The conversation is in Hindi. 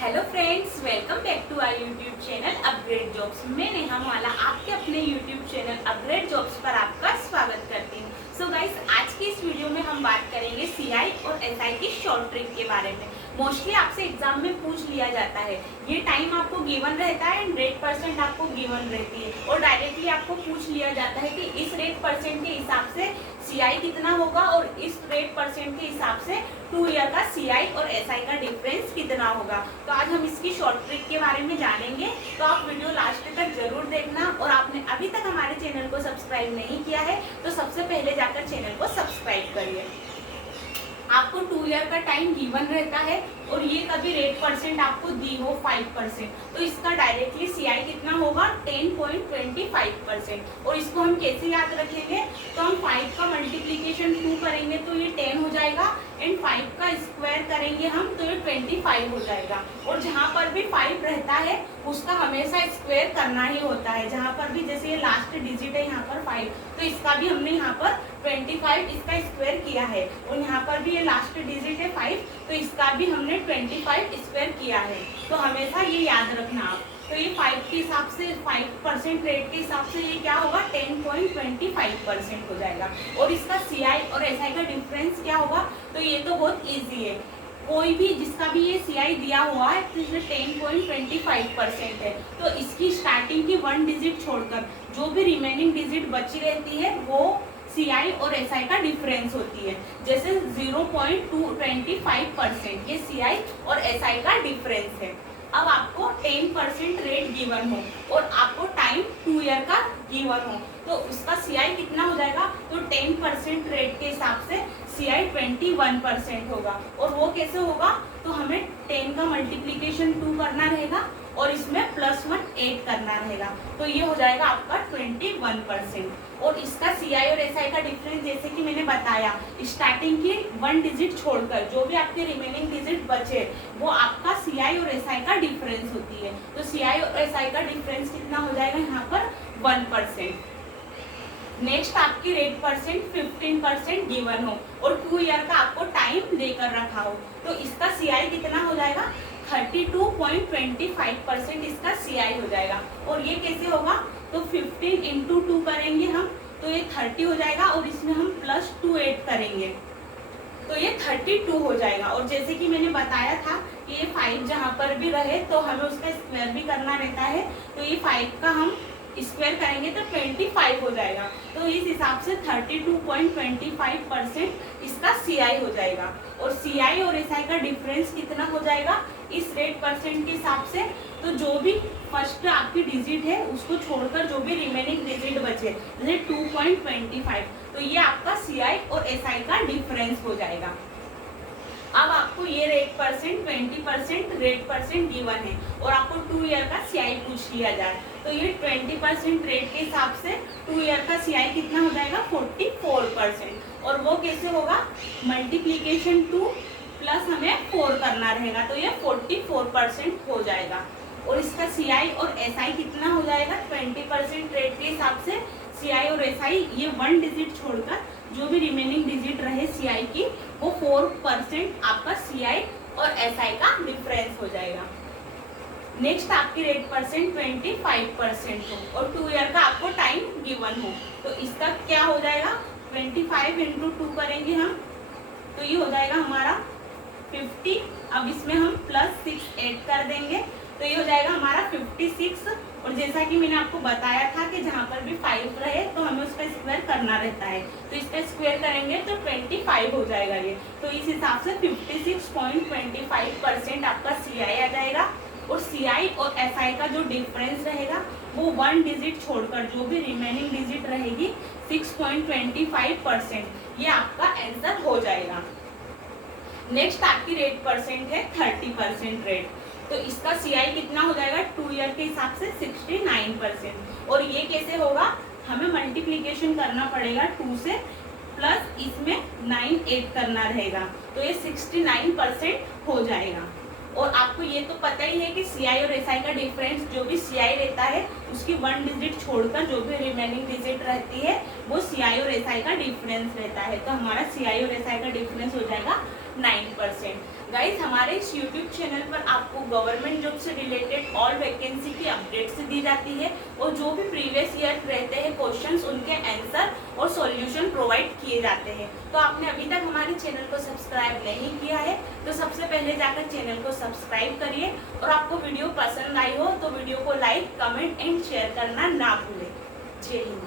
Hello friends, welcome back to our YouTube channel upgrade jobs. मैं नेहा माला आपके अपने यूट्यूब चैनल अपग्रेड जॉब्स पर आपका स्वागत करती हूँ। सो गाइस, आज की इस वीडियो में हम बात करेंगे सीआई और एसआई की शॉर्ट ट्रिक के बारे में। मोस्टली आपसे एग्जाम में पूछ लिया जाता है, ये टाइम आपको गिवन रहता है एंड रेट परसेंट आपको गिवन रहती है और डायरेक्टली आपको पूछ लिया जाता है कि इस रेट परसेंट के हिसाब से सीआई कितना होगा और इस रेट परसेंट के हिसाब से 2 ईयर का सीआई और एसआई का डिफरेंस कितना होगा। तो आज हम इसकी शॉर्ट ट्रिक के बारे में जानेंगे, तो आप वीडियो लास्ट तक जरूर देखना। और आपने अभी तक हमारे चैनल को सब्सक्राइब नहीं किया है तो सबसे पहले जाकर चैनल को सब्सक्राइब करिए। आपको 2 ईयर का टाइम गिवन रहता है और ये कभी रेट परसेंट आपको दी हो 5%, तो इसका डायरेक्टली सीआई कितना होगा 10.25%। और इसको हम कैसे याद रखेंगे, तो हम 5 का मल्टीप्लीकेशन 2 करेंगे तो ये 10 हो जाएगा एंड 5 का स्क्वायर करेंगे हम तो ये 25 हो जाएगा। और जहाँ पर भी 5 रहता है उसका हमेशा स्क्वायर करना ही होता है। जहाँ पर भी जैसे ये लास्ट डिजिट है यहाँ पर 5, तो इसका भी हमने यहाँ पर 25 इसका स्क्वायर किया है। और यहाँ पर भी ये लास्ट डिजिट है 5, तो इसका भी हमने 25 स्क्वायर किया है। तो हमेशा ये याद रखना आप। तो ये 5 के हिसाब से 5% रेट के हिसाब से ये क्या होगा 10.25% हो जाएगा। और इसका सीआई और एसआई का डिफरेंस क्या होगा, तो ये तो बहुत इजी है। कोई भी जिसका भी ये सीआई दिया हुआ है तो इसमें 10.25% है, तो इसकी स्टार्टिंग की 1 डिजिट छोड़कर जो भी रिमेनिंग डिजिट बची रहती है वो सीआई और एसआई का डिफरेंस होती है। जैसे 0.25% ये सीआई और एसआई का डिफरेंस है। अब आपको 10% रेट गिवन हो और आपको टाइम 2 ईयर का गिवन हो तो उसका सीआई कितना हो जाएगा, तो 10% रेट के हिसाब से सीआई 21% होगा। और वो कैसे होगा, तो हमें 10 का मल्टीप्लीकेशन 2 करना रहेगा और इसमें +1 ऐड करना रहेगा, तो ये हो जाएगा आपका 21%। और इसका सीआई और एसआई का डिफरेंस जैसे कि मैंने बताया, स्टार्टिंग की 1 डिजिट छोड़कर जो भी आपके रिमेनिंग डिजिट बचे वो आपका सीआई और एसआई का डिफरेंस होती है। तो सीआई और एसआई का डिफरेंस कितना हो जाएगा यहाँ पर 1%। नेक्स्ट आपकी रेट परसेंट 15% गिवन हो और 2 ईयर का आपको टाइम देकर रखा हो तो इसका सीआई कितना हो जाएगा 32.25% इसका सीआई हो जाएगा। और ये कैसे होगा, तो 15 इंटू 2 करेंगे हम तो ये 30 हो जाएगा और इसमें हम +2 ऐड करेंगे तो ये 32 हो जाएगा। और जैसे कि मैंने बताया था कि ये 5 जहाँ पर भी रहे तो हमें उसका स्क्वायर भी करना रहता है, तो ये 5 का हम स्क्वायर करेंगे तो 25 हो जाएगा। तो इस हिसाब से 32.25% इसका सीआई हो जाएगा। और सीआई और एसआई का डिफरेंस कितना हो जाएगा इस रेट परसेंट के हिसाब से, तो जो भी फर्स्ट आपकी डिजिट है उसको छोड़कर जो भी रिमेनिंग डिजिट बचे जैसे 2.25, तो ये आपका सीआई और एसआई का डिफरेंस हो जाएगा। अब आपको ये rate percent 20% rate percent given है और आपको 2 ईयर का सीआई पूछ लिया जाए तो ये 20% रेट के हिसाब से 2 ईयर का सीआई कितना हो जाएगा 44%। और वो कैसे होगा, मल्टीप्लीकेशन 2 प्लस हमें 4 करना रहेगा तो ये 44% हो जाएगा। और इसका सीआई और एसआई कितना हो जाएगा 20% रेट के हिसाब से सीआई और एसआई ये 1 डिजिट छोड़कर जो भी रिमेनिंग डिजिट रहे सीआई की वो 4% आपका सीआई और एसआई का डिफरेंस हो जाएगा। नेक्स्ट आपकी रेट परसेंट 25% हो और 2 ईयर का आपको टाइम गिवन हो तो इसका क्या हो जाएगा 25 इंटू 2 करेंगे हम तो ये हो जाएगा हमारा 50। अब इसमें हम +6 ऐड कर देंगे तो ये हो जाएगा हमारा 56। और जैसा कि मैंने आपको बताया था कि जहाँ पर भी 5 रहे तो हमें उसका स्क्वायर करना रहता है, तो इसका स्क्वायर करेंगे तो 25 हो जाएगा ये। तो इस हिसाब से 56.25% आपका सीआई आ जाएगा। और सीआई और एसआई का जो डिफरेंस रहेगा वो 1 डिजिट छोड़कर जो भी रिमेनिंग डिजिट रहेगी 6.25%, ये आपका आंसर हो जाएगा। नेक्स्ट आपकी रेट परसेंट है 30% रेट, तो इसका सीआई कितना हो जाएगा 2 ईयर के हिसाब से 69%। और ये कैसे होगा, हमें मल्टीप्लीकेशन करना पड़ेगा 2 से प्लस इसमें 9 ऐड करना रहेगा तो ये 69% हो जाएगा। और आपको ये तो पता ही है कि CI और SI का डिफरेंस, जो भी CI रहता है उसकी 1 डिजिट छोड़कर जो भी रिमेनिंग डिजिट रहती है वो CI और SI का डिफरेंस रहता है। तो हमारा CI और SI का डिफरेंस हो जाएगा 9%। गाइज, हमारे इस यूट्यूब चैनल पर आपको गवर्नमेंट जॉब से रिलेटेड ऑल वैकेंसी की अपडेट्स दी जाती है और जो भी प्रीवियस ईयर रहते हैं क्वेश्चंस, उनके आंसर और सॉल्यूशन प्रोवाइड किए जाते हैं। तो आपने अभी तक हमारे चैनल को सब्सक्राइब नहीं किया है तो सबसे पहले जाकर चैनल को सब्सक्राइब करिए, और आपको वीडियो पसंद आई हो तो वीडियो को लाइक, कमेंट एंड शेयर करना ना भूलें। जय हिंद।